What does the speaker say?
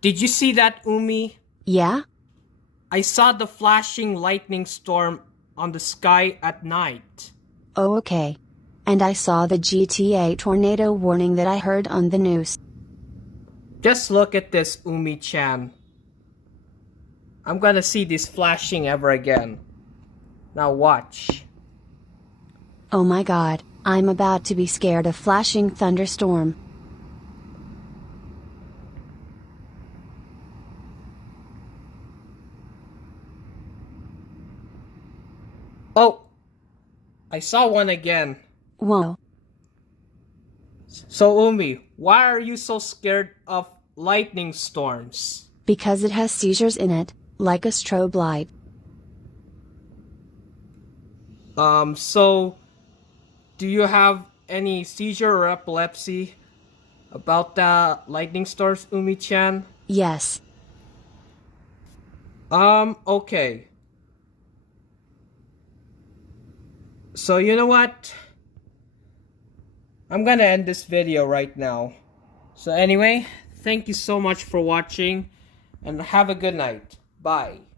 Did you see that, Umi? Yeah? I saw the flashing lightning storm on the sky at night. Oh, okay. And I saw the GTA tornado warning that I heard on the news. Just look at this, Umi-chan. I'm gonna see this flashing ever again. Now watch. Oh my god, I'm about to be scared of flashing thunderstorm. Oh! I saw one again. Whoa. So Umi, why are you so scared of lightning storms? Because it has seizures in it, like a strobe light. So do you have any seizure or epilepsy about the lightning storms, Umi-chan? Yes. Okay. So you know what? I'm gonna end this video right now. So anyway, thank you so much for watching and have a good night. Bye.